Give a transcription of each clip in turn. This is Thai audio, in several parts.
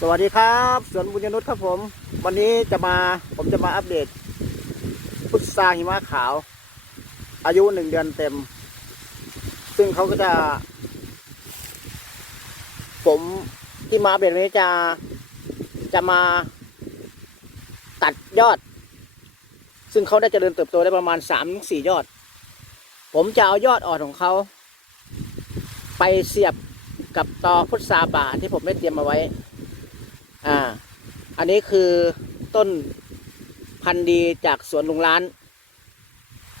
สวัสดีครับสวนบุญยนุชครับผม วันนี้จะมาผมจะมาอัปเดต พุทราหิมะขาว อายุหนึ่งเดือนเต็ม ซึ่งเขาก็จะ ผมที่มาอัปเดตวันนี้จะจะมาตัดยอด ซึ่งเขาได้เจริญเติบโตได้ประมาณสามถึงสี่ยอด ผมจะเอายอดอ่อนของเขาไปเสียบกับตอพุทราป่าที่ผมได้เตรียมมาไว้ อ่า อันนี้คือต้นพันธุ์ดีจากสวนลุงร้าน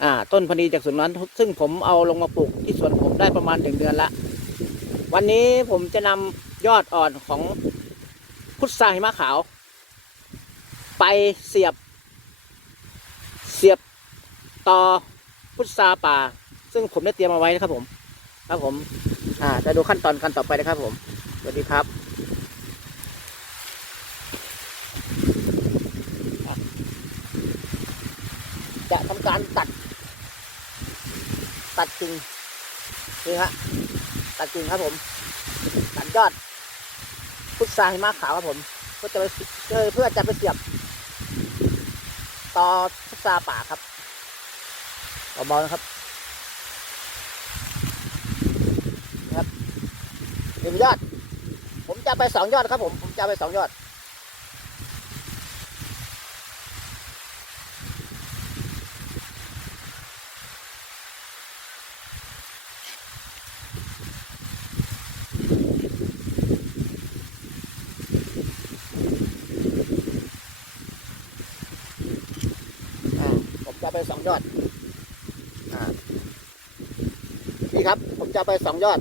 อ่า ต้นพันธุ์ดีจากสวนร้าน ซึ่งผมเอาลงมาปลูกที่สวนผมได้ประมาณหนึ่งเดือนละ วันนี้ผมจะนำยอดอ่อนของพุทราหิมะขาว ไปเสียบ เสียบต่อพุทราป่า ซึ่งผมได้เตรียมมาไว้นะครับผม ครับผม อ่าจะดูขั้นตอนกันต่อไปนะครับผม สวัสดีครับ จะทำการตัด ตัดกิ่งนี่ฮะตัดกิ่งครับผม ตัดยอด พุทราหิมะขาวครับผมเพื่อจะไปเพื่อจะไปเสียบ ต่อพุทราป่าครับเบาๆนะครับนะครับหนึ่งยอด ผมจะไปสองยอดครับผม ผมจะไปสองยอด อ่าผมจะ ไปสองยอดอ่านี่ครับ ผมจะไปสองยอด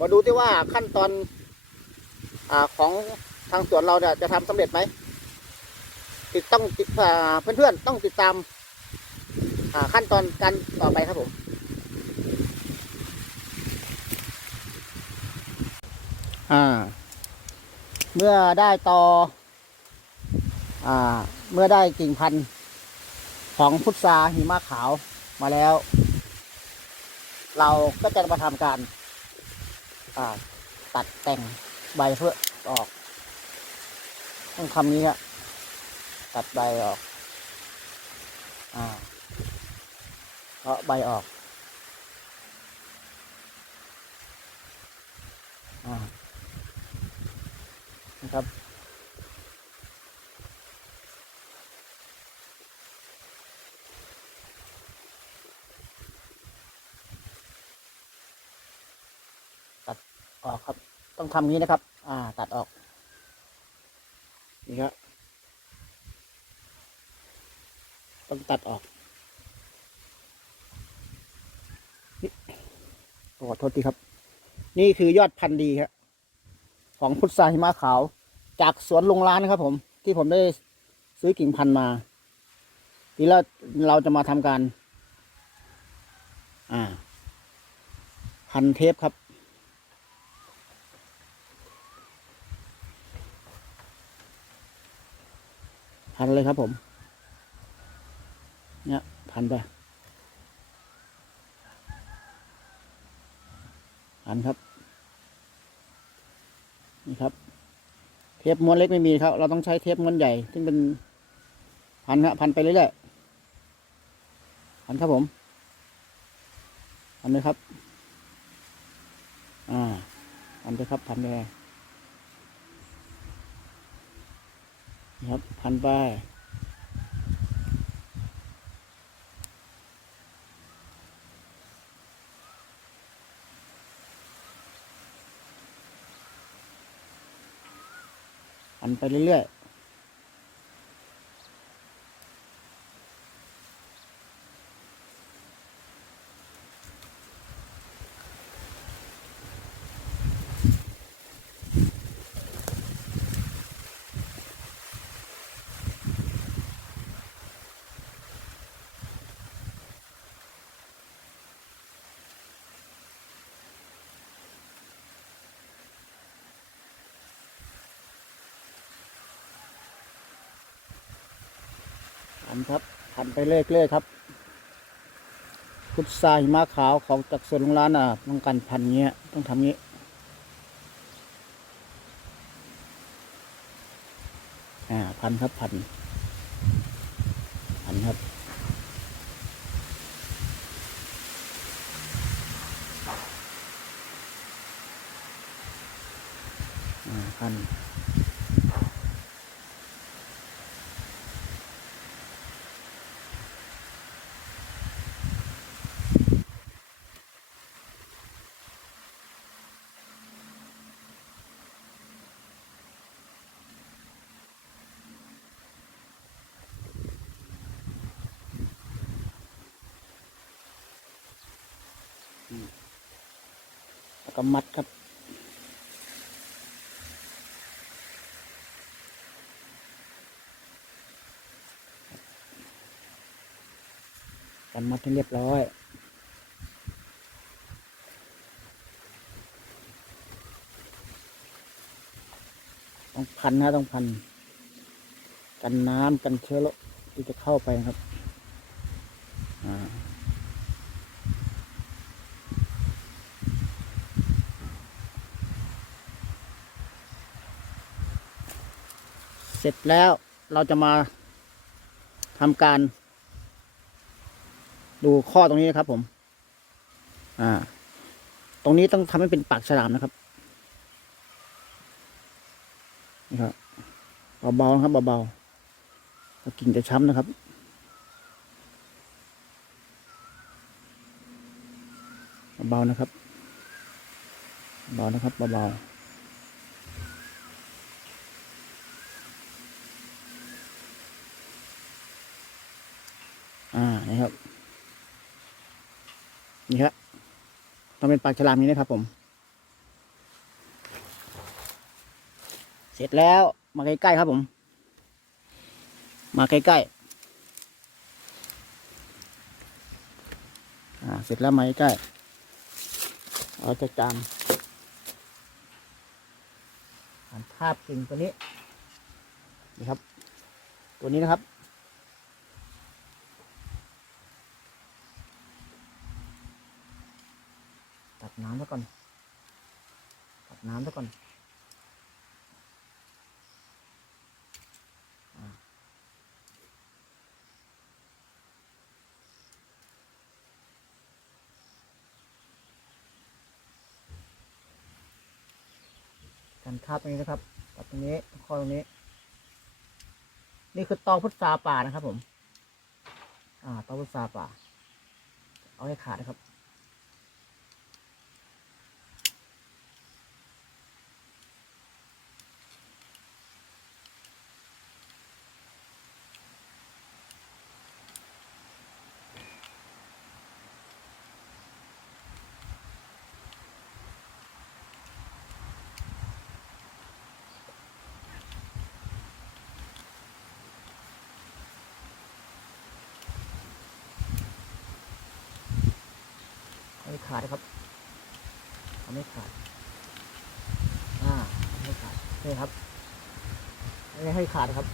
มาดูที่ว่าขั้นตอนอ่าของทางสวนเราเนี่ยจะทำสำเร็จไหมติดต้องติดอ่าเพื่อนๆต้องติดตามอ่าขั้นตอนการต่อไปครับผมอ่าเมื่อได้ต่ออ่าเมื่อได้กิ่งพันธุ์ ของพุทราหิมะขาวมาแล้ว เราก็จะมาทำการตัดแต่งใบเพื่อออก ต้องคำนี้ครับตัดใบออกอ่าเพาะใบออกอ่านะครับ ออกครับ ต้องทำงี้นะครับ อ่า ตัดออก นี่ครับต้องตัดออกนี่ขอโทษทีครับ นี่คือยอดพันธุ์ดีครับของพุทราหิมะขาว จากสวนลงร้านนะครับ ผม ที่ผมได้ซื้อกิ่งพันธุ์มา ทีแล้วเราจะมาทำการ อ่า พันเทปครับ พันเลยครับผม เนี่ยพันไปพันครับ นี่ครับ เทปม้วนเล็กไม่มีครับ เราต้องใช้เทปม้วนใหญ่ ซึ่งเป็นพันฮะพันไปเรื่อยๆพันครับผมพันเลยครับ อ่าพันไปครับพันไป ครับพันไปพันไปเรื่อยๆ พันครับพันไปเรื่อยๆครับพุทราหิมะขาวของจากสวนร้านอะต้องการพันเงี้ยต้องทำงี้อ่าพันครับพัน แล้วก็มัดครับ กันมัดให้เรียบร้อยต้องพันนะต้องพัน กันน้ำกันเชื้อโรคที่จะเข้าไปนะครับ อ่า เส ร็จแล้วเราจะมาทำการ ดูข้อตรงนี้นะครับ ผม อ่า ตรงนี้ต้องทำให้เป็นปากฉลามนะครับนี่ครับเบาๆนะครับเบาๆกิ่งจะช้ำนะครับเบาๆนะครับเบานะครับเบาๆ นี่ครับ นี่ครับต้องเป็นปากฉลามนี้นะครับผม เสร็จแล้วมาใกล้ๆครับผม มาใกล้ๆอเสร็จแล้วมาใกล้ๆเราจะจามอ่านภาพกิ่งตัวนี้นี่ครับ ตัวนี้นะครับ ตัดน้ำซะก่อน ตัด น้ำซะก่อนการคาบตรงนี้นะครับตัดตรงนี้ข้อตรงนี้ นี่คือตอพุทราป่านะครับผม อ่าตอพุทราป่า เอาให้ขาดนะครับ ไม่ขาดนะครับเอาไม่ขาดอ่าไม่ขาดนี่ครับไม่ให้ขาดครับ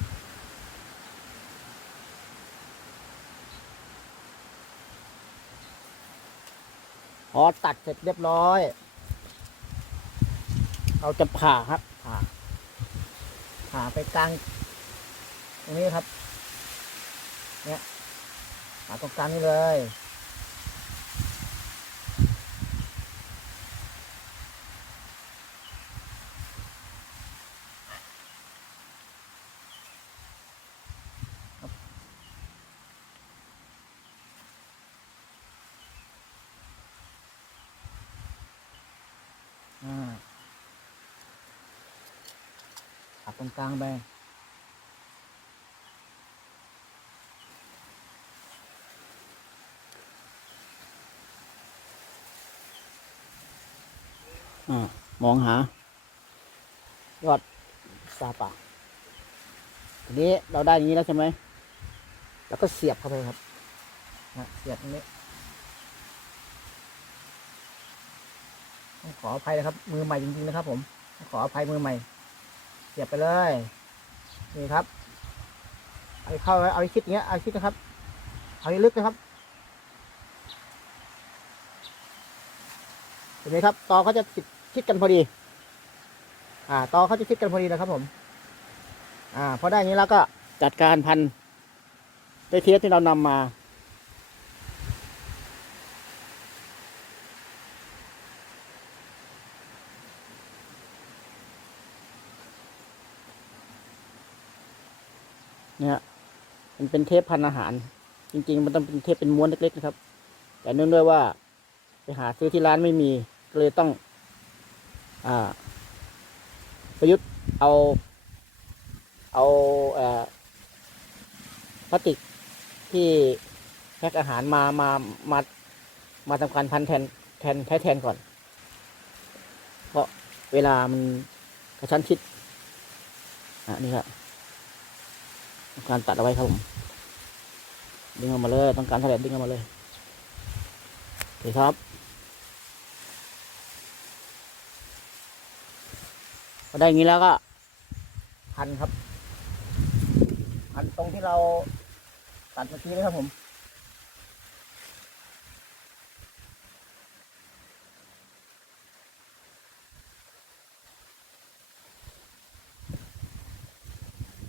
พอตัดเสร็จเรียบร้อย เราจะผ่าครับ ผ่า ผ่าไปกลาง ตรงนี้ครับ เนี่ยผ่าตรงกลางนี่เลย อ่า ตัดตรงกลางไปอ่ามองหา ยอดซาป่าทีนี้เราได้อย่างนี้แล้วใช่ไหม แล้วก็เสียบเข้าไปครับนะเสียบตรงนี้ต้องขออภัยนะครับ มือใหม่จริงๆนะครับผมต้องขออภัยมือใหม่เสียบไปเลย นี่ครับ เอาเข้าเอาให้ชิดอย่างเงี้ย เอาชิดนะครับ เอาให้ลึกนะครับ เห็นไหมครับ ตอเขาจะติดชิดกันพอดี อ่า ตอเขาจะชิดกันพอดีนะครับผม อ่า พอได้อย่างนี้แล้วก็จัดการพันด้วยเทปที่เรานำมา เนี่ยมันเป็นเทปพันอาหาร จริง ๆ มันต้องเป็นเทปเป็นม้วนเล็กๆนะครับ แต่เนื่องด้วยว่าไปหาซื้อที่ร้านไม่มีก็เลยต้อง อ่า ประยุทธ์เอา เอาเอ่อพลาสติกที่แพ็คอาหารมามามามาทำการพันแทนแทนใช้แทนก่อน เพราะเวลามันกระชั้นชิดอะนี่ครับ การตัดเอาไว้ครับผม ดึงออกมาเลย ต้องการเท่าไหร่ดึงออกมาเลยโอเคครับพอได้อย่างนี้แล้วก็พันครับพันตรงที่เราตัดเมื่อกี้นะครับผม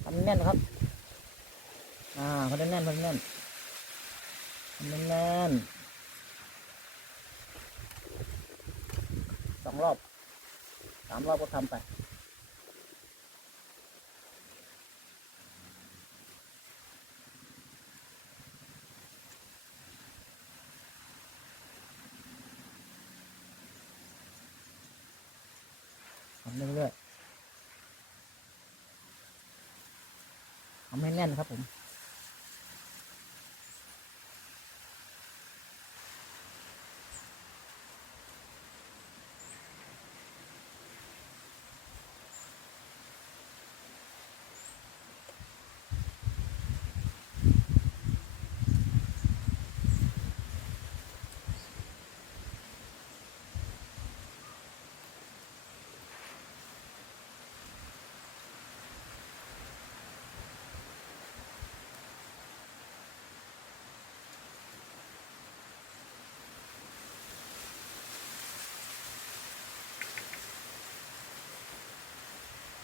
พันแน่นครับ อ่าพันแน่นพันแน่นพันแน่นสองรอบสามรอบก็ทำไป ทำเรื่อยๆทำให้แน่นครับผม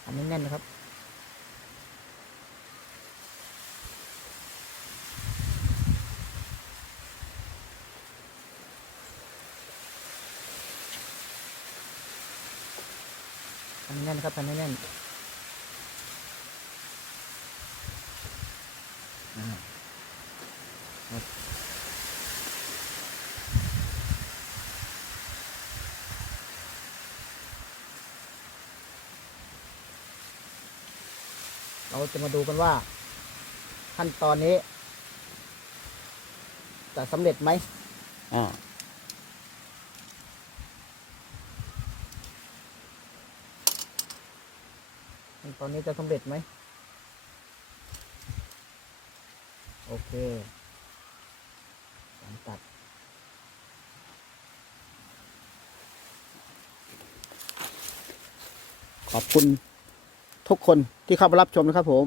ทำให้ แน่นๆนะครับทำให้แน่นครับทำให้แน่นอ่าครับเรา จะมาดูกันว่า ขั้นตอนนี้ จะสำเร็จไหมอ่าขั้นตอนนี้จะสำเร็จไหมโอเคการตัดขอบคุณทุกคน ที่เข้ามารับชมนะครับผม